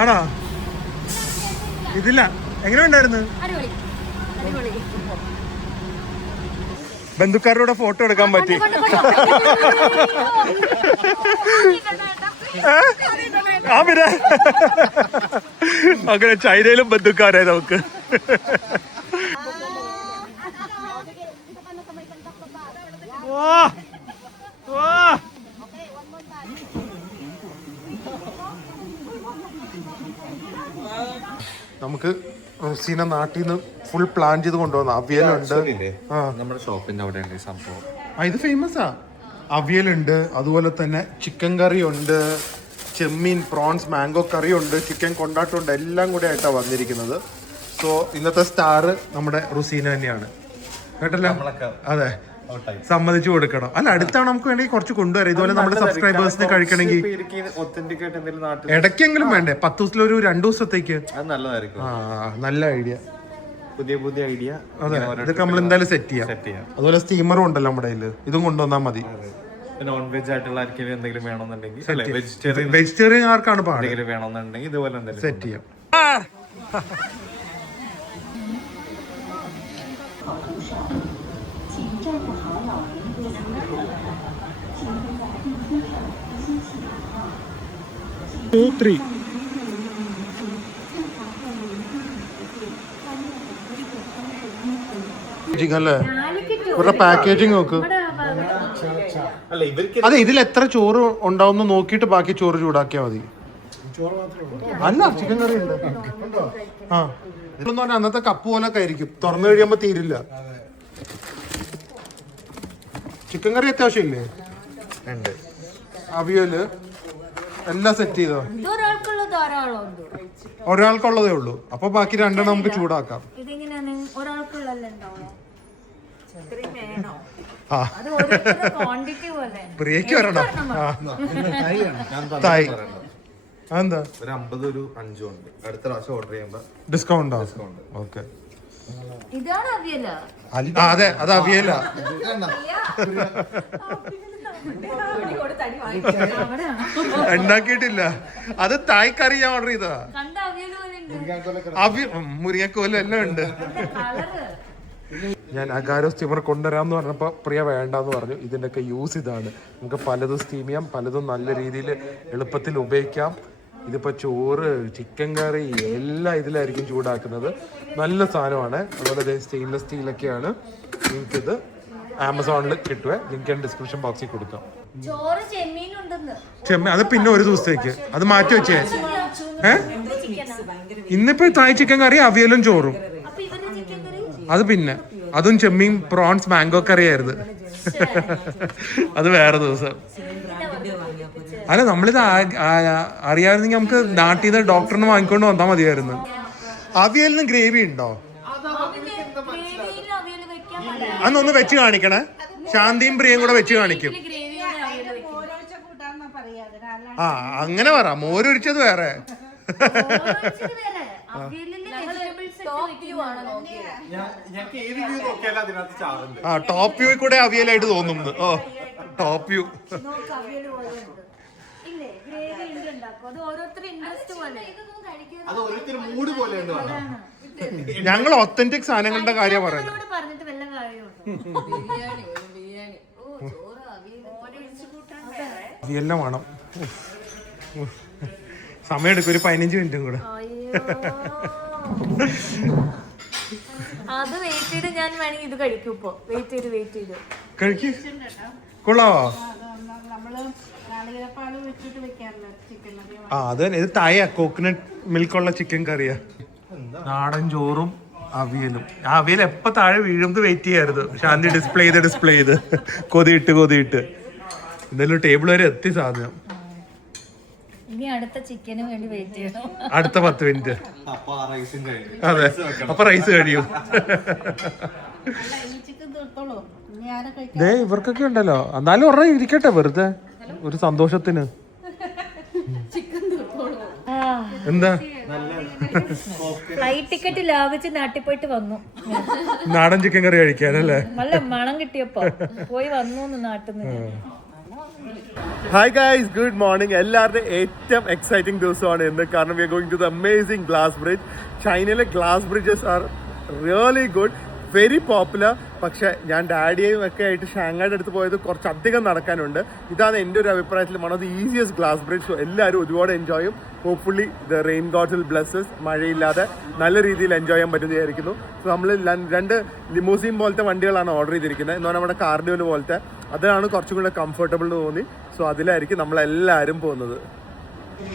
ആണോ? ഇതില്ല, എങ്ങനെ ഉണ്ടായിരുന്നു? ബന്ധുക്കാരുടെ ഫോട്ടോ എടുക്കാൻ പറ്റി. ആ പിന്നെ അങ്ങനെ ചൈനയിലും ബന്ധുക്കാരായി നമുക്ക്. നമുക്ക് റൂസീനെ നാട്ടിൽ നിന്ന് ഫുൾ പ്ലാൻ ചെയ്ത് കൊണ്ടുവന്ന അവിയലുണ്ട്. നമ്മുടെ ഷോപ്പിന്റെ അവിടെ ഉണ്ട് സംഭവം. ഇത് ഫേമസാ. അവിയലുണ്ട്, അതുപോലെ തന്നെ ചിക്കൻ കറി ഉണ്ട്, ചെമ്മീൻ പ്രോൺസ് മാംഗോ കറി ഉണ്ട്, ചിക്കൻ കൊണ്ടാട്ടം ഉണ്ട്, എല്ലാം കൂടെ ആയിട്ടാണ് വന്നിരിക്കുന്നത്. സോ ഇന്നത്തെ സ്റ്റാർ നമ്മുടെ റുസീന തന്നെയാണ് കേട്ടല്ലോ. അതെ, സമ്മതിച്ചു കൊടുക്കണം. അല്ല, അടുത്താണ് നമുക്ക് വേണമെങ്കിൽ കുറച്ച് കൊണ്ടുവരാം. ഇതുപോലെ നമ്മുടെ സബ്സ്ക്രൈബേഴ്സിന് കഴിക്കണമെങ്കിൽ ഇടയ്ക്കെങ്കിലും വേണ്ടേ? 10 ദിവസത്തിലൊരു 2 ദിവസത്തേക്ക് നല്ല ഐഡിയ, പുതിയ പുതിയ ഐഡിയ. അതെ, ഇതൊക്കെ നമ്മൾ എന്തായാലും സെറ്റ് ചെയ്യാം. അതുപോലെ സ്റ്റീമറും ഉണ്ടല്ലോ നമ്മുടെ കയ്യിൽ, ഇതും കൊണ്ടുവന്നാൽ മതി. നോൺ വെജ് ആയിട്ടുള്ള ആർക്കെങ്കിലും എന്തെങ്കിലും വേണമെന്നുണ്ടെങ്കിൽ, വെജിറ്റേറിയൻ ആർക്കാണ് പാട് വേണമെന്നുണ്ടെങ്കിൽ ഇതുപോലെ എന്തെങ്കിലും സെറ്റ് ചെയ്യാം. അല്ലേ ഇവരുടെ പാക്കേജിങ് നോക്ക്. അതെ, ഇതിൽ എത്ര ചോറ് ഉണ്ടാവും നോക്കിയിട്ട് ബാക്കി ചോറ് ചൂടാക്കിയാൽ മതി. അല്ല, ചിക്കൻ കറി ഉണ്ട്. ആ, ഇതെന്ന് പറഞ്ഞാൽ അന്നത്തെ കപ്പ് പോലൊക്കെ ആയിരിക്കും, തുറന്നു കഴിയുമ്പോ തീരില്ല. ചിക്കൻ കറി അത്യാവശ്യമില്ലേ? അവിയല് എല്ലാം സെറ്റ് ചെയ്തോ? ഒരാൾക്കുള്ളതേ ഉള്ളൂ. അപ്പൊ ബാക്കി 2 നമുക്ക് ചൂടാക്കാം. പ്രിയക്ക് വരണം. തായ് അതെന്താ? ഒരു 50 ഒരു 5 ഉണ്ട്. അടുത്ത പ്രാവശ്യം ഓർഡർ ചെയ്യുമ്പോ ഡിസ്കൗണ്ട്. ഓക്കെ, അതെ, അത് അവിയല. ഉണ്ടാക്കിയിട്ടില്ല, അത് തായ് കറി ഞാൻ ഓർഡർ ചെയ്തതാ. മുരിങ്ങക്കോലും എല്ലാം ഉണ്ട്. ഞാൻ അഗാരോ സ്റ്റീമർ കൊണ്ടുവരാമെന്ന് പറഞ്ഞപ്പോൾ പ്രിയ വേണ്ടെന്ന് പറഞ്ഞു. ഇതിൻ്റെയൊക്കെ യൂസ് ഇതാണ്. നമുക്ക് പലതും സ്റ്റീം ചെയ്യാം, പലതും നല്ല രീതിയിൽ എളുപ്പത്തിൽ ഉപയോഗിക്കാം. ഇതിപ്പോൾ ചോറ്, ചിക്കൻ കറി എല്ലാം ഇതിലായിരിക്കും ചൂടാക്കുന്നത്. നല്ല സാധനമാണ്. അതുപോലെ സ്റ്റെയിൻലെസ് സ്റ്റീലൊക്കെയാണ്. നിങ്ങൾക്കിത് ആമസോണിൽ കിട്ടുക. ലിങ്ക് ഞാൻ ഡിസ്ക്രിപ്ഷൻ ബോക്സിൽ കൊടുക്കാം. ചെമ്മീൻ അത് പിന്നെ ഒരു ദിവസത്തേക്ക് അത് മാറ്റി വെച്ചേ. ഇന്നിപ്പോ തായ് ചിക്കൻ കറി, അവിയലും ചോറും. അത് പിന്നെ അതും ചെമ്മീൻ പ്രോൺസ് മാംഗോ കറി ആയിരുന്നു. അത് വേറെ ദിവസം. അല്ല, നമ്മളിത് അറിയാമായിരുന്നെങ്കിൽ നമുക്ക് നാട്ടിൽ നിന്ന് ഡോക്ടറിന് വാങ്ങിക്കൊണ്ട് വന്നാൽ മതിയായിരുന്നു. അവിയലിന് ഗ്രേവി ഉണ്ടോ? അന്നൊന്ന് വെച്ച് കാണിക്കണേ. ശാന്തിയും പ്രിയയും കൂടെ വെച്ച് കാണിക്കും. ആ, അങ്ങനെ പറ. മോരൊഴിച്ചത് വേറെ. ആ, ടോപ്പ് വ്യൂ കൂടെ അവിയലായിട്ട് തോന്നുന്നു. ഓ, ടോപ്പ് വ്യൂ. ഞങ്ങൾ ഒത്തന്റിക് സാധനങ്ങളുടെ കാര്യം പറയുന്നത്. അവിയെല്ലാം വേണം. സമയം എടുക്കും, ഒരു 15 മിനിറ്റും കൂടെ. അത് വെയിറ്റ് ചെയ്ത് ഞാൻ വേണമെങ്കിൽ ഇത് കഴിക്കും. ഇപ്പൊ വെയിറ്റ് ചെയ്ത് കഴിക്ക്. കൊള്ളാവോ? ആ, അത് തന്നെ. ഇത് തായ കോക്കനട്ട് മിൽക്കുള്ള ചിക്കൻ കറിയാ. നാടൻ ചോറും അവിയലും. ആ അവിയൽ എപ്പോ താഴെ വീഴുന്നത് വെയിറ്റ് ചെയ്യായിരുന്നു. ശാന്തി ഡിസ്പ്ലേ ചെയ്ത് കൊതിയിട്ട് എന്തായാലും ടേബിൾ വരെ എത്തി സാധനം. ഇനി അടുത്ത ചിക്കന് വേണ്ടി വെയിറ്റ് ചെയ്യണം. അടുത്ത 10 മിനിറ്റ്. അതെ, അപ്പൊ റൈസ് കഴിയും. ഇവർക്കൊക്കെ ഉണ്ടല്ലോ. എന്നാലും ഒരെണ്ണം ഇരിക്കട്ടെ, വെറുതെ ഒരു സന്തോഷത്തിന്. എന്താ ഫ്ലൈറ്റ് ടിക്കറ്റ് ലാഭിച്ച് നാട്ടിൽ പോയിട്ട് വന്നു. നാടൻ ചിക്കൻ കറി കഴിക്കാനല്ലേ? നല്ല മണം കിട്ടിയപ്പോ പോയി വന്നു നാട്ടിൽ നിന്ന്. Hi guys, good morning. എല്ലാവരുടെയും ഏറ്റവും എക്സൈറ്റിംഗ് ദിവസമാണ് ഇന്ന്. കാരണം we are going to the amazing glass bridge. ചൈനയിലെ glass bridges are really good, very popular. പക്ഷേ ഞാൻ ഡാഡിയെയും ഒക്കെ ആയിട്ട് ഷാങ്ഹായുടെ അടുത്ത് പോയത് കുറച്ചധികം നടക്കാനുണ്ട്. ഇതാണ് എൻ്റെ ഒരു അഭിപ്രായത്തിൽ one of the easiest glass bridge. So എല്ലാവരും ഒരുപാട് എൻജോയ് ചെയ്യും. Hopefully the rain gods will blesses. മഴയില്ലാതെ നല്ല രീതിയിൽ എൻജോയ് ചെയ്യാൻ പറ്റുന്ന വിചാരിക്കുന്നു. സോ നമ്മൾ 2 ലിമോസിൻ പോലത്തെ വണ്ടികളാണ് ഓർഡർ ചെയ്തിരിക്കുന്നത്. എന്നാൽ നമ്മുടെ കാർഡിവൽ പോലത്തെ അതാണ് കുറച്ചും കൂടെ കംഫർട്ടബിൾ തോന്നി. സോ അതിലായിരിക്കും നമ്മളെല്ലാവരും പോകുന്നത്.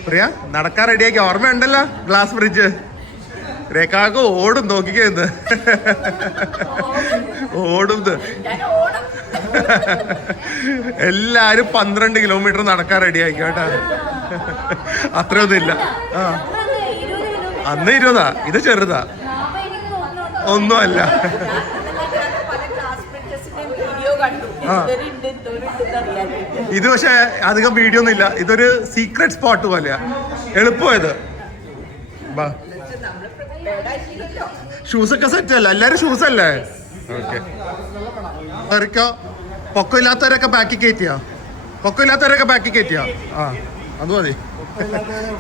പ്രിയ നടക്കാൻ റെഡിയാക്കി ഓർമ്മയുണ്ടല്ലോ ഗ്ലാസ് ബ്രിഡ്ജ്. രേഖാക്ക് ഓടും, നോക്കിക്കുന്നത് ഓടുന്നത്. എല്ലാരും 12 കിലോമീറ്റർ നടക്കാൻ റെഡിയാക്കി കേട്ടാ. അത്രയൊന്നും ഇല്ല. അന്ന് 20, ഇത് ചെറുതാ, ഒന്നുമല്ല. ഇത് പക്ഷെ അധികം വീഡിയോ ഒന്നും ഇല്ല. ഇതൊരു സീക്രട്ട് സ്പോട്ട് പോലെയാ. എളുപ്പമായത്. ഷൂസ് ഒക്കെ സെറ്റ് അല്ല, എല്ലാരും ഷൂസ് അല്ലേ? ഓക്കെ. പൊക്കമില്ലാത്തവരൊക്കെ ബാക്കി കയറ്റിയാ? പൊക്കമില്ലാത്തവരൊക്കെ ബാക്കി കയറ്റിയാ? ആ, അത് മതി.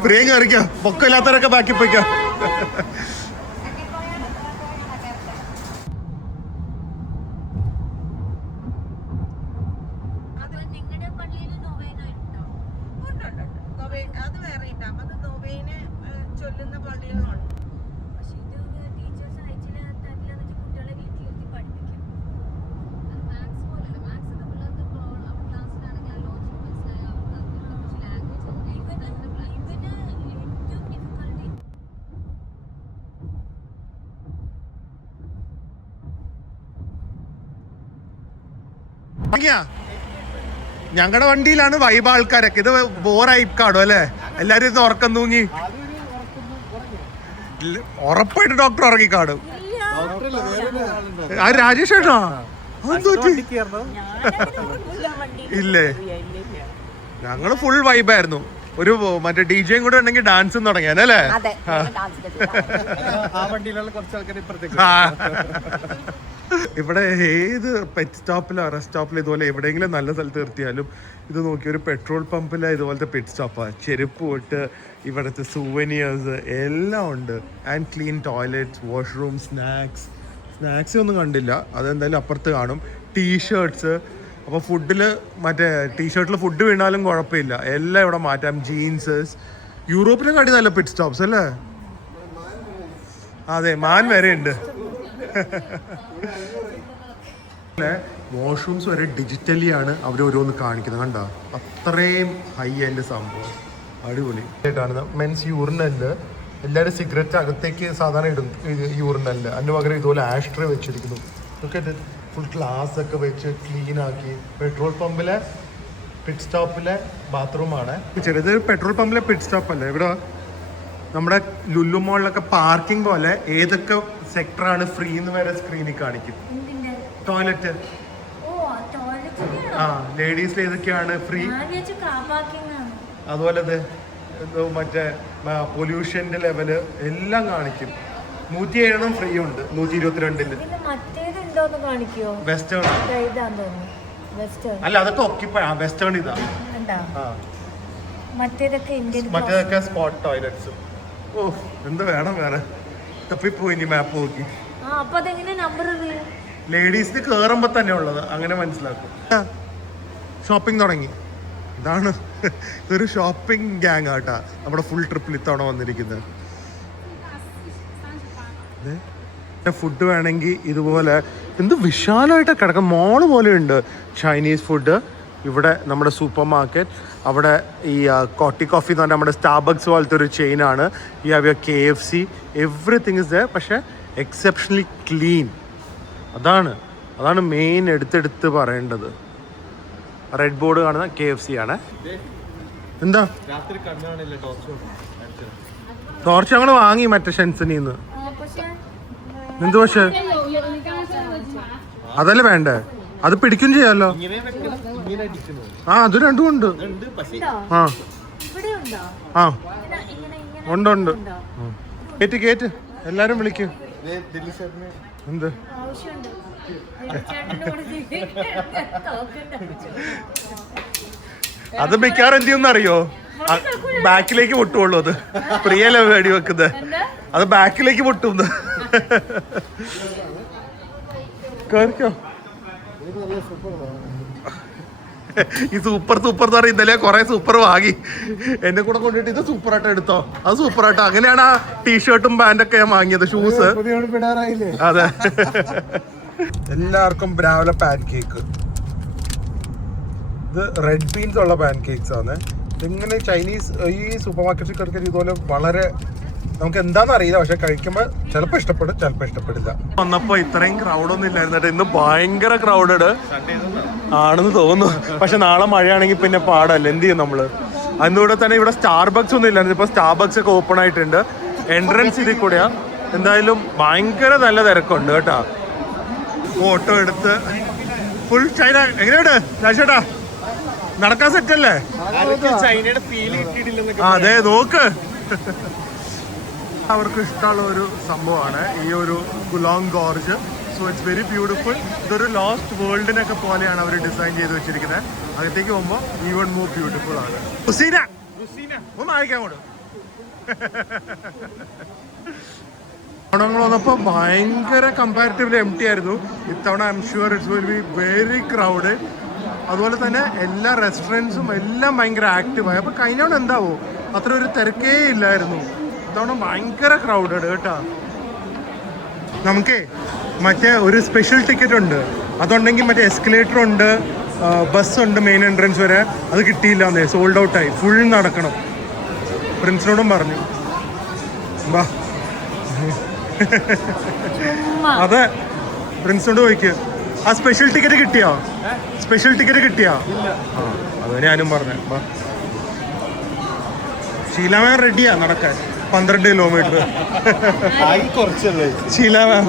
പ്രിയം കയറിക്കോ, പൊക്കമില്ലാത്തവരൊക്കെ ബാക്കി പോയിക്കോ. ഞങ്ങളുടെ വണ്ടിയിലാണ് വൈബ് ആൾക്കാരൊക്കെ. ഇത് ബോറായി കാണും അല്ലേ? എല്ലാരും ഇത് ഉറക്കം തൂങ്ങി. ഉറപ്പായിട്ട് ഡോക്ടർ ഉറങ്ങി കാണും. ആ രാജേഷ് ഏട്ടാ ഇല്ലേ? ഞങ്ങള് ഫുൾ വൈബായിരുന്നു. ഒരു മറ്റേ ഡിജയും കൂടെ ഉണ്ടെങ്കിൽ ഡാൻസും തുടങ്ങിയാലേ. ഇവിടെ ഏത് പെറ്റ് സ്റ്റോപ്പിലോ റെസ്റ്റ് സ്റ്റോപ്പിലോ ഇതുപോലെ എവിടെയെങ്കിലും നല്ല സ്ഥലത്ത് നിർത്തിയാലും ഇത് നോക്കി ഒരു പെട്രോൾ പമ്പിലെ ഇതുപോലത്തെ പെറ്റ് സ്റ്റോപ്പാണ്. ചെരുപ്പ് തൊട്ട് ഇവിടുത്തെ സൂവനിയേഴ്സ് എല്ലാം ഉണ്ട്. And clean toilets, washroom, snacks ഒന്നും കണ്ടില്ല. അതെന്തായാലും അപ്പുറത്ത് കാണും. ടീഷർട്ട്സ്. അപ്പോൾ ഫുഡിൽ മറ്റേ ടീഷർട്ടിൽ ഫുഡ് വീണാലും കുഴപ്പമില്ല, എല്ലാം ഇവിടെ മാറ്റാം. ജീൻസസ്. യൂറോപ്പിലും കാട്ടി നല്ല പെറ്റ് സ്റ്റോപ്സ് അല്ലേ? അതെ, മാൻ വരെ ഉണ്ട്. വാഷ്റൂംസ് വരെ ഡിജിറ്റലി ആണ് അവർ ഓരോന്ന് കാണിക്കുന്നത്. കണ്ടോ, അത്രയും ഹൈ എൻഡ് സംഭവം. അടിപൊളി ആയിട്ടാണ്. മെൻസ് യൂറിനല് എല്ലാവരും സിഗരറ്റ് അകത്തേക്ക് സാധാരണ ഇടും യൂറിനല്. അതിന് പകരം ഇതുപോലെ ആഷ്ട്രേ വെച്ചിരിക്കുന്നു. ഒക്കെ ഫുൾ ഗ്ലാസ് ഒക്കെ വെച്ച് ക്ലീൻ ആക്കി. പെട്രോൾ പമ്പിലെ പിറ്റ് സ്റ്റോപ്പിലെ ബാത്റൂമാണ്. ചെറുത് പെട്രോൾ പമ്പിലെ പിറ്റ് സ്റ്റോപ്പ് അല്ലേ? ഇവിടെ നമ്മുടെ ലുലു മോളിലൊക്കെ പാർക്കിംഗ് പോലെ ഏതൊക്കെ സെക്ടറാണ് ഫ്രീ എന്ന് വരെ സ്ക്രീനിൽ കാണിക്കും. ടോയ്ലറ്റ്, ആ ലേഡീസിൽ ഏതൊക്കെയാണ് ഫ്രീ, അതുപോലെ മറ്റേ പൊല്യൂഷന്റെ ലെവല് എല്ലാം കാണിക്കും. 107 ഫ്രീ ഉണ്ട്, 122 വെസ്റ്റേൺ. അല്ല, അതൊക്കെ ഓക്കിപ്പോ വെസ്റ്റേൺ ഇതാ. മറ്റേതൊക്കെ സ്പോട്ട് ടോയ്ലറ്റ്സ്. ഓ, എന്ത് വേണം വേറെ? തപ്പിപ്പോയി ഇനി മാപ്പ് നോക്കി. ലേഡീസിന് കേറുമ്പോ തന്നെ ഉള്ളത്, അങ്ങനെ മനസ്സിലാക്കും. ഷോപ്പിംഗ് തുടങ്ങി. ഇതാണ് ഇതൊരു ഷോപ്പിംഗ് ഗ്യാങ് ആട്ടാ നമ്മുടെ ഫുൾ ട്രിപ്പിൽ ഇത്തവണ വന്നിരിക്കുന്നത്. ഫുഡ് വേണമെങ്കിൽ ഇതുപോലെ എന്ത് വിശാലമായിട്ട് കിടക്കും. മോള് പോലെ ഉണ്ട്. ചൈനീസ് ഫുഡ് ഇവിടെ, നമ്മുടെ സൂപ്പർ മാർക്കറ്റ് അവിടെ. ഈ കോട്ടി കോഫി എന്ന് പറഞ്ഞാൽ നമ്മുടെ സ്റ്റാർബക്സ് പോലത്തെ ഒരു ചെയിനാണ്. ഈ അവ KFC, എവറിത്തിങ് ഇസ് ദ. പക്ഷേ എക്സെപ്ഷണലി ക്ലീൻ. അതാണ് മെയിൻ എടുത്തെടുത്ത് പറയേണ്ടത്. റെഡ് ബോർഡ് കാണുന്ന KFC ആണ്. എന്താ ടോർച്ച് ഞങ്ങൾ വാങ്ങി മറ്റേ ഷെൻസനിന്ന്. എന്ത് പക്ഷേ അതല്ലേ വേണ്ടേ? അത് പിടിക്കും ചെയ്യാലോ. ആ, അത് രണ്ടും ഉണ്ട്. ആ ഉണ്ട്. കേറ്റ് എല്ലാരും വിളിക്കും. എന്ത് അത് മിക്കവാറും എന്ത് ചെയ്യുന്ന അറിയോ, ബാക്കിലേക്ക് പൊട്ടുള്ളൂ. അത് പ്രിയല്ലേ വേടി വെക്കുന്നത്, അത് ബാക്കിലേക്ക് പൊട്ടും. കേറിക്കോ. ഈ സൂപ്പർ സൂപ്പർ എന്ന് പറയും. ഇന്നലെ കുറെ സൂപ്പർ വാങ്ങി എന്നെ കൂടെ കൊണ്ടിട്ട് ഇത് സൂപ്പറായിട്ട് എടുത്തോ, അത് സൂപ്പറായിട്ടോ. അങ്ങനെയാണ് ആ ടീഷർട്ടും പാൻറ്റൊക്കെ ഞാൻ വാങ്ങിയത്, ഷൂസ്. അതെ. എല്ലാവർക്കും രാവിലെ പാൻ കേക്ക്. ഇത് റെഡ് ബീൻസ് ഉള്ള പാൻ കേക്ക്സ് ആണ്. ഇങ്ങനെ ചൈനീസ് ഈ സൂപ്പർ മാർക്കറ്റിൽ കിടക്കുന്ന ഇതുപോലെ വളരെ നമുക്ക് എന്താണെന്ന് അറിയില്ല, പക്ഷെ കഴിക്കുമ്പോൾ ചിലപ്പോൾ ഇഷ്ടപ്പെടും, ചിലപ്പോൾ ഇഷ്ടപ്പെടില്ല. വന്നപ്പോൾ ഇത്രയും ക്രൗഡൊന്നും ഇല്ലായിരുന്നു. ഇന്ന് ഭയങ്കര ക്രൗഡഡ് ആണെന്ന് തോന്നുന്നു. പക്ഷെ നാളെ മഴയാണെങ്കിൽ പിന്നെ പാടല്ല, എന്ത് ചെയ്യും നമ്മള്. അതിനൂടെ തന്നെ ഇവിടെ സ്റ്റാർബക്സ് ഒന്നും ഇല്ലായിരുന്നു. ഇപ്പൊ സ്റ്റാർബക്സ് ഒക്കെ ഓപ്പൺ ആയിട്ടുണ്ട്. എൻട്രൻസ് ഇതിൽ കൂടെയാ. എന്തായാലും ഭയങ്കര നല്ല തിരക്കുണ്ട് കേട്ടാ. ഫോട്ടോ എടുത്ത് ഫുൾ ചൈന. എങ്ങനെയുണ്ട് രാജേട്ടാ, നടക്കാൻ സെറ്റ് അല്ലേ? ചൈനയുടെ ഫീല് കിട്ടിയിട്ടില്ലെന്നൊക്കെ. അതെ, നോക്ക്. അവർക്ക് ഇഷ്ടമുള്ള ഒരു സംഭവമാണ് ഈ ഒരു Gulong gorge. So it's very beautiful. ഇതൊരു ലോസ്റ്റ് വേൾഡിനൊക്കെ പോലെയാണ് അവർ ഡിസൈൻ ചെയ്ത് വെച്ചിരിക്കുന്നത്. അകത്തേക്ക് പോകുമ്പോൾ ഈവൺ മോർ ബ്യൂട്ടിഫുൾ ആണ്. ഒന്ന് അയക്കാൻ കൂടെ. ഓണങ്ങൾ വന്നപ്പോൾ ഭയങ്കര കമ്പാരിറ്റീവ്ലി എം ടി ആയിരുന്നു. ഇത്തവണ I am sure it's will be very crowd. അതുപോലെ തന്നെ എല്ലാ റെസ്റ്റോറൻറ്റ്സും എല്ലാം ഭയങ്കര ആക്റ്റീവായി. അപ്പോൾ കഴിഞ്ഞോണ്ട് എന്താവോ അത്ര ഒരു തിരക്കേ ഇല്ലായിരുന്നു. ഇത്തവണ ഭയങ്കര ക്രൗഡഡ് കേട്ടോ. നമുക്കേ മറ്റേ ഒരു സ്പെഷ്യൽ ടിക്കറ്റ് ഉണ്ട്, അതുണ്ടെങ്കിൽ മറ്റേ എസ്കലേറ്റർ ഉണ്ട്, ബസ്സുണ്ട് മെയിൻ എൻട്രൻസ് വരെ. അത് കിട്ടിയില്ല, എന്നേ സോൾഡ് ഔട്ടായി. ഫുൾ നടക്കണം. പ്രിൻസിനോടും പറഞ്ഞു വാ. അതെ, പ്രിൻസിനോട് ചോദിക്ക് ആ സ്പെഷ്യൽ ടിക്കറ്റ് കിട്ടിയോ, സ്പെഷ്യൽ ടിക്കറ്റ് കിട്ടിയോ? അത് ഞാനും പറഞ്ഞു. വാ, ഷീല മാം റെഡിയാ നടക്കാൻ 12 കിലോമീറ്റർ. ഷീല മാം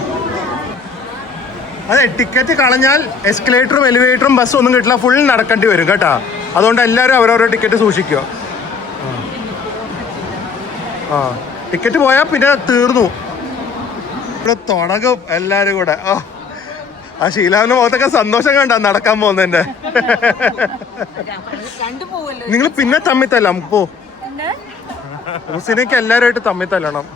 അതെ, ടിക്കറ്റ് കളഞ്ഞാൽ എസ്കലേറ്ററും എലിവേറ്ററും ബസ്സും ഒന്നും കിട്ടില്ല, ഫുൾ നടക്കേണ്ടി വരും കേട്ടോ. അതുകൊണ്ട് എല്ലാവരും അവരവരോ ടിക്കറ്റ് സൂക്ഷിക്കുക. ആ, ടിക്കറ്റ് പോയാൽ പിന്നെ തീർന്നു. ഇവിടെ തുടങ്ങും എല്ലാവരും കൂടെ. ആ ഷീലാവിന്റെ മുഖത്തൊക്കെ സന്തോഷം കണ്ടാ നടക്കാൻ പോകുന്നതിന്റെ. നിങ്ങൾ പിന്നെ തമ്മിത്തല്ലാം പോ. ഹുസിനൊക്കെ എല്ലാവരുമായിട്ട് തമ്മിത്തല്ലണം.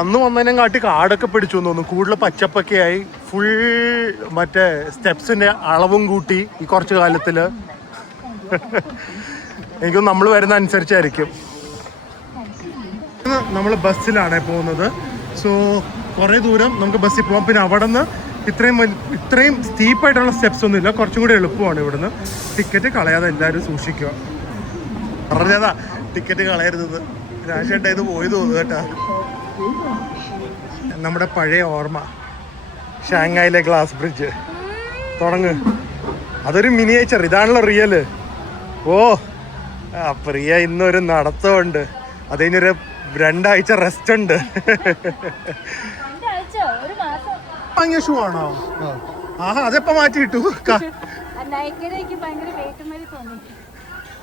അന്ന് വന്നതിനെ കാട്ടി കാടൊക്കെ പിടിച്ചു തോന്നുന്നു. കൂടുതൽ പച്ചപ്പൊക്കെ ആയി. ഫുൾ മറ്റേ സ്റ്റെപ്സിന്റെ അളവും കൂട്ടി ഈ കുറച്ച് കാലത്തില്. എനിക്കും നമ്മൾ വരുന്ന അനുസരിച്ചായിരിക്കും. നമ്മൾ ബസ്സിലാണ് പോകുന്നത്. സോ കുറേ ദൂരം നമുക്ക് ബസ്സിൽ പോകാം. പിന്നെ അവിടെ നിന്ന് ഇത്രയും സ്റ്റീപ്പായിട്ടുള്ള സ്റ്റെപ്സ് ഒന്നുമില്ല, കുറച്ചും കൂടി എളുപ്പമാണ് ഇവിടുന്ന്. ടിക്കറ്റ് കളയാതെ എല്ലാവരും സൂക്ഷിക്കുക. പറഞ്ഞതാ ടിക്കറ്റ് കളയരുത്. രാജേട്ട ഇത് പോയി തോന്നുന്നു കേട്ടാ. നമ്മുടെ പഴയ ഓർമ്മ ഷാങ്ഹായിലെ ഗ്ലാസ് ബ്രിഡ്ജ്. തുടങ്ങ്. അതൊരു മിനിയേച്ചർ, ഇതാണല്ലോ റിയല്. ഓ പ്രിയ ഇന്നൊരു നടത്തമുണ്ട്. അത് കഴിഞ്ഞൊരു 2 ആഴ്ച റെസ്റ്റ് ഉണ്ട്. വാങ്ങിയ ഷൂ ആണോ? ആഹാ, അതെപ്പോ മാറ്റിയിട്ടു.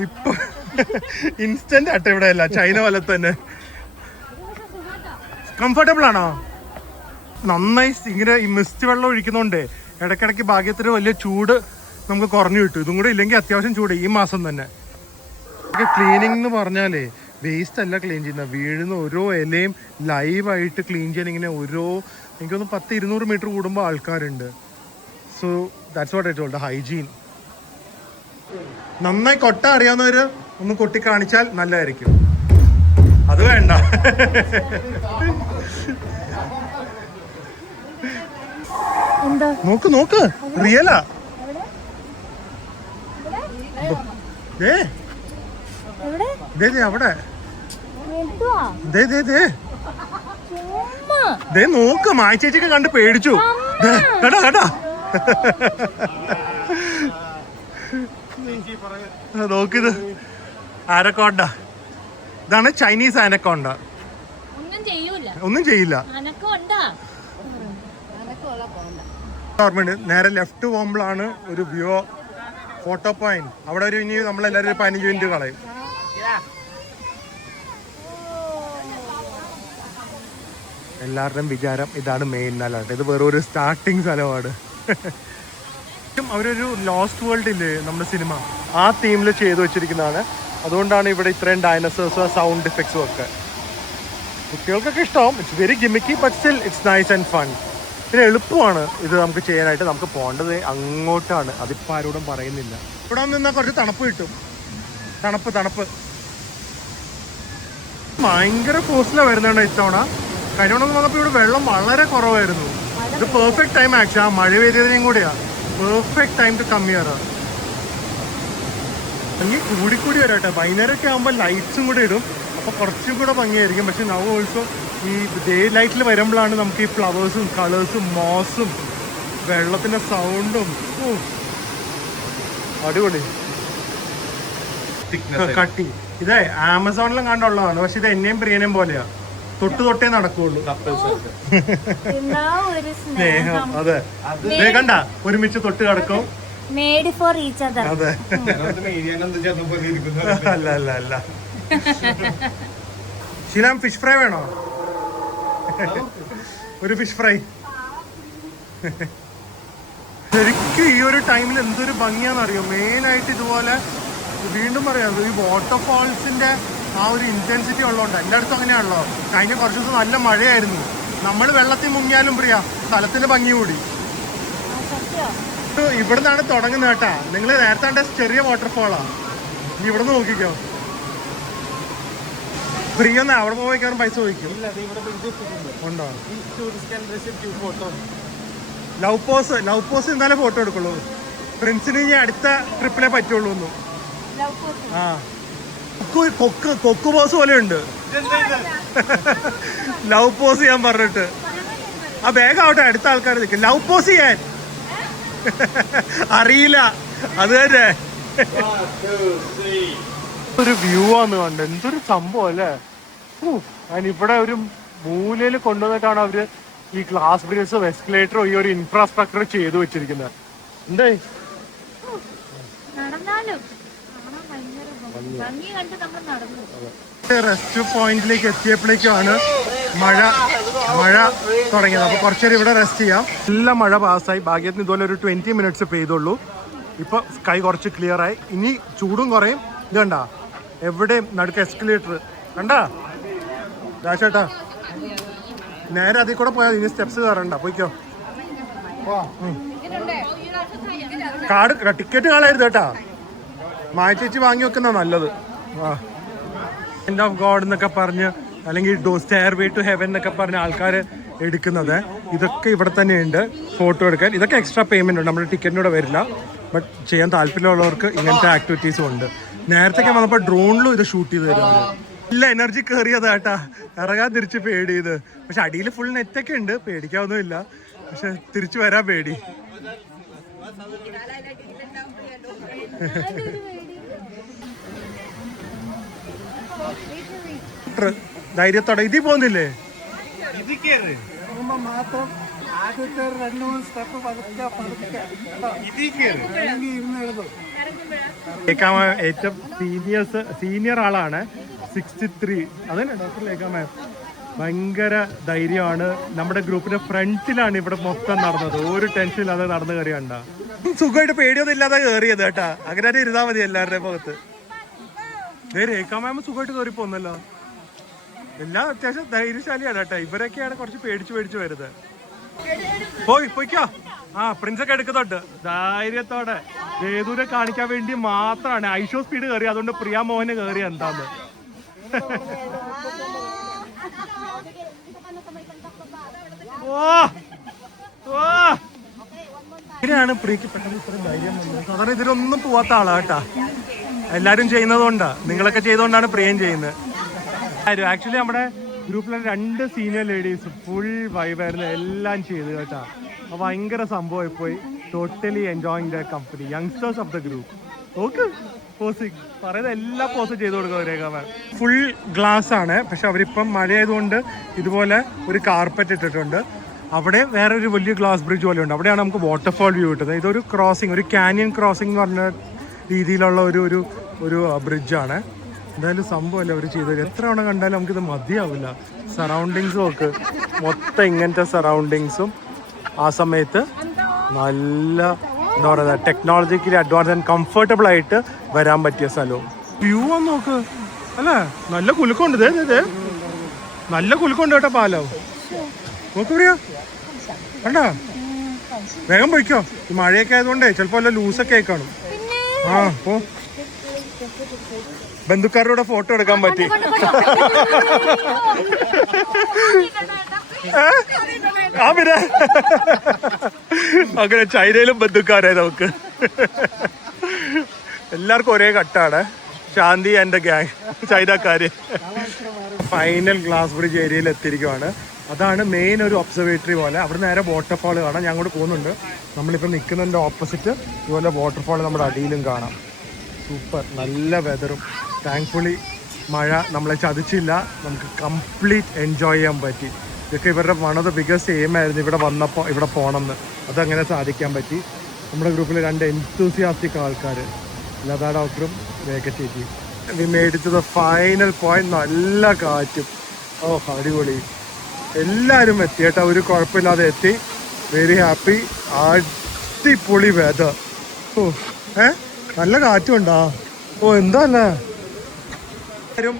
ഇപ്പൊ ഇൻസ്റ്റന്റ് ആട്ടെ ഇവിടെ അല്ല, ചൈന പോലെ തന്നെ. കംഫർട്ടബിൾ ആണോ? നന്നായി. ഇങ്ങനെ ഈ മിസ്റ്റ് വെള്ളം ഒഴിക്കുന്നോണ്ടേ ഇടയ്ക്കിടയ്ക്ക് ഭാഗ്യത്തിന് വലിയ ചൂട് നമുക്ക് കുറഞ്ഞു കിട്ടും. ഇതും കൂടെ ഇല്ലെങ്കിൽ അത്യാവശ്യം ചൂട് ഈ മാസം തന്നെ. ക്ലീനിങ് എന്ന് പറഞ്ഞാലേ വേസ്റ്റ് അല്ല ക്ലീൻ ചെയ്യുന്നത്, വീഴുന്ന ഓരോ ഇലയും ലൈവായിട്ട് ക്ലീൻ ചെയ്യാൻ ഇങ്ങനെ എനിക്കൊന്ന് 100-200 മീറ്റർ കൂടുമ്പോൾ ആൾക്കാരുണ്ട്. So that's what I told, hygiene. നന്നായി കൊട്ട അറിയാവുന്നവര് ഒന്ന് കൊട്ടി കാണിച്ചാൽ നല്ലതായിരിക്കും. അത് വേണ്ട. നോക്ക് നോക്ക്, റിയലാ. അവിടെ നോക്ക്, മായ ചേച്ചിയൊക്കെ കണ്ട് പേടിച്ചു. കേട്ടാ കേട്ടാ, നോക്കിത് ആനക്കോണ്ട. ഇതാണ് ചൈനീസ് ആനക്കോണ്ട. ഒന്നും ചെയ്യില്ല. ഓർമ്മയുണ്ട്, നേരെ ലെഫ്റ്റ് പോകുമ്പോഴാണ് ഒരു വ്യൂ ഫോട്ടോ പോയിന്റ്. അവിടെ ഒരു ഇനി നമ്മളെല്ലാവരും 15 മിനിറ്റ് കളയും. എല്ലാവരുടെയും വിചാരം ഇതാണ് മെയിൻ സ്ഥലമായിട്ട്. ഇത് വെറും ഒരു സ്റ്റാർട്ടിങ് സ്ഥലമാണ്. അവരൊരു ലോസ്റ്റ് വേൾഡ് ഇല്ലേ നമ്മുടെ സിനിമ, ആ തീമിൽ ചെയ്തു വെച്ചിരിക്കുന്നതാണ്. അതുകൊണ്ടാണ് ഇവിടെ ഇത്രയും ഡൈനോസേഴ്സും സൗണ്ട് ഇഫക്ട്സും ഒക്കെ. കുട്ടികൾക്കൊക്കെ ഇഷ്ടമാവും. It's very gimmicky but still it's nice and fun. പിന്നെ എളുപ്പമാണ് ഇത് നമുക്ക് ചെയ്യാനായിട്ട്. നമുക്ക് പോകേണ്ടത് അങ്ങോട്ടാണ്, അതിപ്പോൾ ആരോടും പറയുന്നില്ല. ഇവിടെ നിന്നാൽ കുറച്ച് തണുപ്പ് കിട്ടും. തണുപ്പ് ഭയങ്കര കോസ്റ്റിലാണ് വരുന്നുണ്ട് ഇത്തവണ. കഴിഞ്ഞ വന്നപ്പോൾ ഇവിടെ വെള്ളം വളരെ കുറവായിരുന്നു. ഇത് പെർഫെക്റ്റ് ടൈം ആക്ച്വലി. ആ മഴ പെയ്തതിനെയും കൂടിയാണ് perfect time to come here. ഭംഗി കൂടിക്കൂടി വരാട്ടെ. വൈകുന്നേരമൊക്കെ ആകുമ്പോൾ ലൈറ്റ്സും കൂടെ ഇടും, അപ്പോൾ കുറച്ചും കൂടെ ഭംഗിയായിരിക്കും. പക്ഷെ നൗ ഓൾസോ ഈ ഡേ ലൈറ്റിൽ വരുമ്പോഴാണ് നമുക്ക് ഈ ഫ്ലവേഴ്സും കളേഴ്സും മോസും വെള്ളത്തിൻ്റെ സൗണ്ടും അടിപൊളി. കട്ടി ഇതേ ആമസോണിലും കണ്ടുള്ളതാണ്. പക്ഷെ ഇത് എന്നെയും പ്രിയനെയും പോലെയാ, തൊട്ടേ നടക്കുള്ളൂ. സ്നേഹം. അതെ, കണ്ട ഒരുമിച്ച് തൊട്ട് കിടക്കും. Made for each other. അതെ. അല്ല ഷീലാം, ഫിഷ് ഫ്രൈ വേണോ? ഒരു ഫിഷ് ഫ്രൈ. ശരിക്കും ഈ ഒരു ടൈമിൽ എന്തൊരു ഭംഗിയാണെന്നറിയോ. മെയിനായിട്ട് ഇതുപോലെ വീണ്ടും പറയാം, ഈ വാട്ടർഫാൾസിന്റെ ആ ഒരു ഇന്റൻസിറ്റി ഉള്ളതുകൊണ്ട് എല്ലായിടത്തും അങ്ങനെയാണല്ലോ. കഴിഞ്ഞ കുറച്ച് ദിവസം നല്ല മഴയായിരുന്നു. നമ്മൾ വെള്ളത്തിൽ മുങ്ങിയാലും പ്രിയ സ്ഥലത്തിന് ഭംഗി കൂടി. ഇവിടെ നിന്നാണ് തുടങ്ങുന്നത് കേട്ടാ. നിങ്ങൾ നേരത്തെ കണ്ട ചെറിയ വാട്ടർഫാളാ. ഇനി ഇവിടെ നിന്ന് നോക്കിക്കോ. ഫ്രീ ഒന്നും അവിടെ പോയിക്കാറും പൈസ ചോദിക്കും. ഉണ്ടോ? ലവ് പോസ് എന്തായാലും ഫോട്ടോ എടുക്കുള്ളൂ. ഫ്രണ്ട്സിന് ഇനി അടുത്ത ട്രിപ്പിനെ പറ്റുള്ളൂ ഒന്നും. ആ കൊക്ക് പോസ് പോലെ ഉണ്ട്. ലവ് പോസ് ചെയ്യാൻ പറഞ്ഞിട്ട് ആ ബാഗ് ആവട്ടെ, അടുത്ത ആൾക്കാർ നിൽക്കും. ലവ് പോസ് ചെയ്യാൻ അറിയില്ല. അത് തന്നെ ഒരു വ്യൂ ആന്ന് കണ്ട്. എന്തൊരു സംഭവം അല്ലേ. ഇവിടെ ഒരു മൂലയിൽ കൊണ്ടുവന്നിട്ടാണ് അവര് ഈ ഗ്ലാസ് ബ്രിഡ്ജസും എസ്കലേറ്ററും ഈ ഒരു ഇൻഫ്രാസ്ട്രക്ചർ ചെയ്തു വെച്ചിരിക്കുന്നത്. എന്തേ റെസ്റ്റ് പോയിന്റിലേക്ക് എത്തിയപ്പോഴേക്കാണ് മഴ തുടങ്ങിയത്. അപ്പോൾ കുറച്ചേരം ഇവിടെ റെസ്റ്റ് ചെയ്യാം. എല്ലാം മഴ പാസ്സായി. ഭാഗ്യത്തിന് ഇതുപോലെ ഒരു 20 മിനിറ്റ്സ് പെയ്തുള്ളൂ. ഇപ്പോൾ സ്കൈ കുറച്ച് ക്ലിയർ ആയി. ഇനി ചൂടും കുറയും. ഇത് കണ്ടാ എവിടെയും നടുക്ക് എസ്കലേറ്റർ കണ്ടാ രാശേട്ടാ. നേരെ അതിൽ കൂടെ പോയാൽ ഇനി സ്റ്റെപ്സ് കയറണ്ട. പോയിക്കോ. ടിക്കറ്റ് കളയരുത് കേട്ടാ. മായച്ചേച്ചി വാങ്ങി വെക്കുന്ന നല്ലത്. എൻഡ് ഓഫ് ഗോഡ് എന്നൊക്കെ പറഞ്ഞ് അല്ലെങ്കിൽ സ്റ്റെയർ വേ ടു ഹെവൻ എന്നൊക്കെ പറഞ്ഞ ആൾക്കാർ എടുക്കുന്നത്. ഇതൊക്കെ ഇവിടെ തന്നെ ഉണ്ട് ഫോട്ടോ എടുക്കാൻ. ഇതൊക്കെ എക്സ്ട്രാ പേയ്മെന്റ് ഉണ്ട്, നമ്മുടെ ടിക്കറ്റിനൂടെ വരില്ല. ബട്ട് ചെയ്യാൻ താല്പര്യമുള്ളവർക്ക് ഇങ്ങനത്തെ ആക്ടിവിറ്റീസും ഉണ്ട്. നേരത്തെ വന്നപ്പോൾ ഡ്രോണിലും ഇത് ഷൂട്ട് ചെയ്ത് തരുന്നത്. നല്ല എനർജി കയറിയതാ കേട്ടാ. ഇറങ്ങാൻ തിരിച്ച് പേടി ചെയ്ത്. പക്ഷെ അടിയിൽ ഫുൾ നെറ്റൊക്കെ ഉണ്ട്, പേടിക്കാവുന്നില്ല. പക്ഷെ തിരിച്ചു വരാൻ പേടി. ധൈര്യത്തോടെ ഇതിൽ പോകുന്നില്ലേ? മാത്രം ആദ്യത്തെ 2-3 സ്റ്റെപ്പ് ഏറ്റവും സീനിയർ ആളാണ്. 63. അതന്നെ ഡോക്ടർ ലേഖാമ. ഭയങ്കര ധൈര്യമാണ്. നമ്മുടെ ഗ്രൂപ്പിന്റെ ഫ്രണ്ടിലാണ് ഇവിടെ മൊത്തം നടന്നത്. ഒരു ടെൻഷൻ ഇല്ലാതെ നടന്നു കയറി കണ്ട. സുഖമായിട്ട് പേടിയൊന്നും ഇല്ലാതെ കയറിയത് കേട്ടാ. അങ്ങനെ ഇരുന്നാൽ മതി എല്ലാവരുടെയും മുഖത്ത്. രേഖാമാമ സുഖമായിട്ട് കയറി പോന്നല്ലോ. എല്ലാം അത്യാവശ്യം ധൈര്യശാലിയാണ് കേട്ടോ. ഇവരൊക്കെയാണ് കുറച്ച് പേടിച്ചു വരുന്നത്. പോയിക്കോ. പ്രിൻസൊക്കെ എടുക്കുന്നുണ്ട് ധൈര്യത്തോടെ. ജയദൂരെ കാണിക്കാൻ വേണ്ടി മാത്രമാണ് ഐഷോ സ്പീഡ് കയറി. അതുകൊണ്ട് പ്രിയ മോഹന് കയറി എന്താന്ന്. ഇങ്ങനെയാണ് പ്രിയക്ക് പെട്ടെന്ന് ഇത്രയും ധൈര്യം വന്നത്. സാധാരണ ഇതിലൊന്നും പോവാത്ത ആളാ കേട്ടാ. എല്ലാരും ചെയ്യുന്നതുകൊണ്ടാ, നിങ്ങളൊക്കെ ചെയ്തുകൊണ്ടാണ് പ്രിയം ചെയ്യുന്നത്. ആക്ച്വലി നമ്മുടെ ഗ്രൂപ്പിലെ 2 സീനിയർ ലേഡീസ് ഫുൾ വൈബായിരുന്നു. എല്ലാം ചെയ്തു കേട്ടാ. ഭയങ്കര സംഭവമായി പോയി. Totally enjoying the company. Youngsters of the group. Okay pausing പറയുന്നത് എല്ലാ പോസും ചെയ്തു കൊടുക്കുക. ഫുൾ ഗ്ലാസ് ആണ്. പക്ഷെ അവരിപ്പം മഴയായതുകൊണ്ട് ഇതുപോലെ ഒരു കാർപ്പറ്റ് ഇട്ടിട്ടുണ്ട്. അവിടെ വേറെ ഒരു വലിയ ഗ്ലാസ് ബ്രിഡ്ജ് പോലെ ഉണ്ട്. അവിടെയാണ് നമുക്ക് വാട്ടർഫാൾ വ്യൂ കിട്ടുന്നത്. ഇതൊരു ക്രോസിങ്, ഒരു കാനിയൻ ക്രോസിംഗ് എന്ന് പറഞ്ഞ രീതിയിലുള്ള ഒരു ബ്രിഡ്ജാണ്. എന്തായാലും സംഭവമല്ലേ അവർ ചെയ്തത്. എത്ര തവണ കണ്ടാലും നമുക്കിത് മതിയാവില്ല. സറൗണ്ടിങ്സും ഒക്കെ മൊത്തം ഇങ്ങനത്തെ സറൗണ്ടിങ്സും ആ സമയത്ത് നല്ല എന്താ പറയുക ടെക്നോളജിക്കലി അഡ്വാൻസ് ആൻഡ് കംഫർട്ടബിൾ ആയിട്ട് വരാൻ പറ്റിയ സ്ഥലവും. വ്യൂ ഒന്ന് നോക്ക് അല്ലേ, നല്ല കുലുക്കമുണ്ട്. ഇതേ നല്ല കുലുക്കമുണ്ട് കേട്ടോ പാലം. നോക്ക് പറയാ കണ്ടാ, വേഗം പോയിക്കോ. ഈ മഴയൊക്കെ ആയതുകൊണ്ടേ ചിലപ്പോ വല്ല ലൂസൊക്കെ ആയി കാണും. ആ പോ. ബന്ധുക്കാരുടെ ഫോട്ടോ എടുക്കാൻ പറ്റി. ആ പിന്നെ അങ്ങനെ ചൈനയിലും ബന്ധുക്കാരായി നമുക്ക്. എല്ലാവർക്കും ഒരേ കട്ടാണ്. ശാന്തി ആൻഡ് ഗ്യാങ് ചൈനക്കാര്. ഫൈനൽ ഗ്ലാസ് ബ്രിഡ്ജ് ഏരിയയിൽ എത്തിയിരിക്കുവാണ്. അതാണ് മെയിൻ ഒരു ഒബ്സർവേറ്ററി പോലെ. അവിടെ നേരെ വാട്ടർഫാൾ കാണാം. ഞാൻ അങ്ങോട്ട് പോകുന്നുണ്ട്. നമ്മളിപ്പോൾ നിൽക്കുന്നതിൻ്റെ ഓപ്പോസിറ്റ് ഇതുപോലെ വാട്ടർഫാൾ നമ്മുടെ അടിയിലും കാണാം. സൂപ്പർ, നല്ല വെതറും. താങ്ക്ഫുള്ളി മഴ നമ്മളെ ചതിച്ചില്ല. നമുക്ക് കംപ്ലീറ്റ് എൻജോയ് ചെയ്യാൻ പറ്റി. ഇതൊക്കെ ഇവരുടെ one of the biggest aim ആയിരുന്നു ഇവിടെ വന്നപ്പോൾ ഇവിടെ പോകണമെന്ന്. അതങ്ങനെ സാധിക്കാൻ പറ്റി. നമ്മുടെ ഗ്രൂപ്പിൽ 2 എൻതൂസിയാസ്റ്റിക് ആൾക്കാർ, ലതാ ഡോക്ടറും രേഖ ചേച്ചിയും. We made to the final point. നല്ല കാറ്റും. ഓ അടിപൊളി. എല്ലാവരും എത്തി കേട്ടോ, ഒരു കുഴപ്പമില്ലാതെ എത്തി. Very happy. അടിപൊളി വെതർ. ഓ നല്ല കാറ്റുണ്ടോ? ഓ എന്താ അല്ലേ.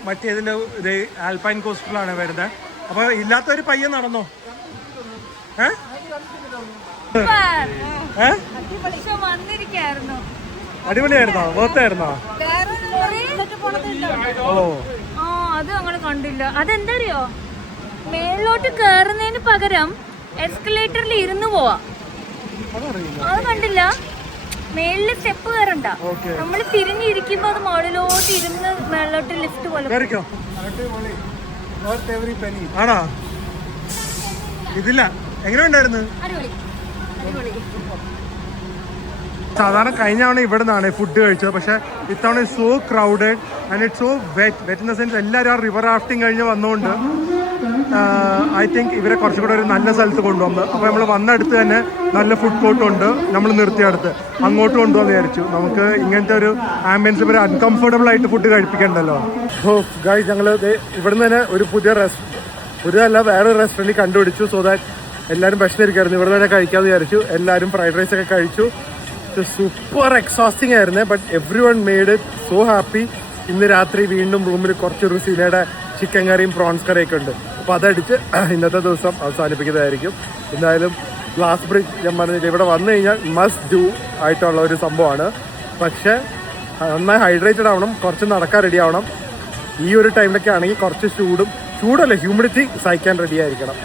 മറ്റേതിൻ്റെ ഇത് ആൽപൈൻ കോസ്റ്റിലാണ് വരുന്നത്. അപ്പൊ ഇല്ലാത്തൊരു പയ്യൻ നടന്നോ? അടിപൊളിയായിരുന്നോ? വേർത്തായിരുന്നോ? ഓ അത് ഞങ്ങൾ കണ്ടില്ല. അതെന്തറിയോ, മേളിലോട്ട് കേറുന്നതിന് പകരം എസ്കലേറ്ററിൽ ഇരുന്ന് പോവാ. അത് കണ്ടില്ല. മേളില് സ്റ്റെപ്പ് കയറണ്ട, നമ്മൾ തിരിഞ്ഞിരിക്കുമ്പോ അത് മുകളിലോട്ട് ഇരുന്ന് മേളിലോട്ട് ലിഫ്റ്റ് പോലെ. ആണോ? ഇതില്ല. എങ്ങനെ ഉണ്ടായിരുന്നു? സാധാരണ കഴിഞ്ഞ തവണ ഇവിടെ നിന്നാണ് ഫുഡ് കഴിച്ചത്. പക്ഷേ ഇത്തവണ so crowded and it so wet in the sense എല്ലാവരും ആ റിവർ റാഫ്റ്റിംഗ് കഴിഞ്ഞ് വന്നുകൊണ്ട് ഐ തിങ്ക് ഇവരെ കുറച്ചും കൂടെ ഒരു നല്ല സ്ഥലത്ത് കൊണ്ടുവന്നു. അപ്പോൾ നമ്മൾ വന്നടുത്ത് തന്നെ നല്ല ഫുഡ് കോർട്ടുണ്ട്. നമ്മൾ നിർത്തിയടുത്ത് അങ്ങോട്ട് കൊണ്ടുവന്ന് വിചാരിച്ചു. നമുക്ക് ഇങ്ങനത്തെ ഒരു ആംബിയൻസ് ഇവർ അൺകംഫർട്ടബിൾ ആയിട്ട് ഫുഡ് കഴിപ്പിക്കണ്ടല്ലോ. ഓ ഗൈസ്, ഞങ്ങൾ ഇവിടുന്ന് തന്നെ ഒരു പുതിയതല്ല വേറൊരു റെസ്റ്റോറൻറ്റ് കണ്ടുപിടിച്ചു. സോ ദാറ്റ് എല്ലാവരും ഭക്ഷണം ഇരിക്കായിരുന്നു. ഇവിടെ തന്നെ കഴിക്കാമെന്ന് വിചാരിച്ചു. എല്ലാവരും ഫ്രൈഡ് റൈസ് ഒക്കെ കഴിച്ചു. സൂപ്പർ എക്സോസ്റ്റിംഗ് ആയിരുന്നേ, but every one made it so happy. ഇന്ന് രാത്രി വീണ്ടും റൂമിൽ കുറച്ച് റുസീനയുടെ ചിക്കൻ കറിയും പ്രോൺസ് കറിയൊക്കെ ഉണ്ട്. അപ്പോൾ അതടിച്ച് ഇന്നത്തെ ദിവസം അവസാനിപ്പിക്കുന്നതായിരിക്കും. എന്തായാലും ഗ്ലാസ് ബ്രിഡ്ജ് ഞാൻ പറഞ്ഞില്ല, ഇവിടെ വന്നു കഴിഞ്ഞാൽ മസ്റ്റ് ഡു ആയിട്ടുള്ള ഒരു സംഭവമാണ്. പക്ഷേ നന്നായി ഹൈഡ്രേറ്റഡ് ആവണം, കുറച്ച് നടക്കാൻ റെഡി ആവണം. ഈ ഒരു ടൈമിലൊക്കെ ആണെങ്കിൽ കുറച്ച് ചൂടല്ല, ഹ്യൂമിഡിറ്റി സഹിക്കാൻ റെഡി ആയിരിക്കണം.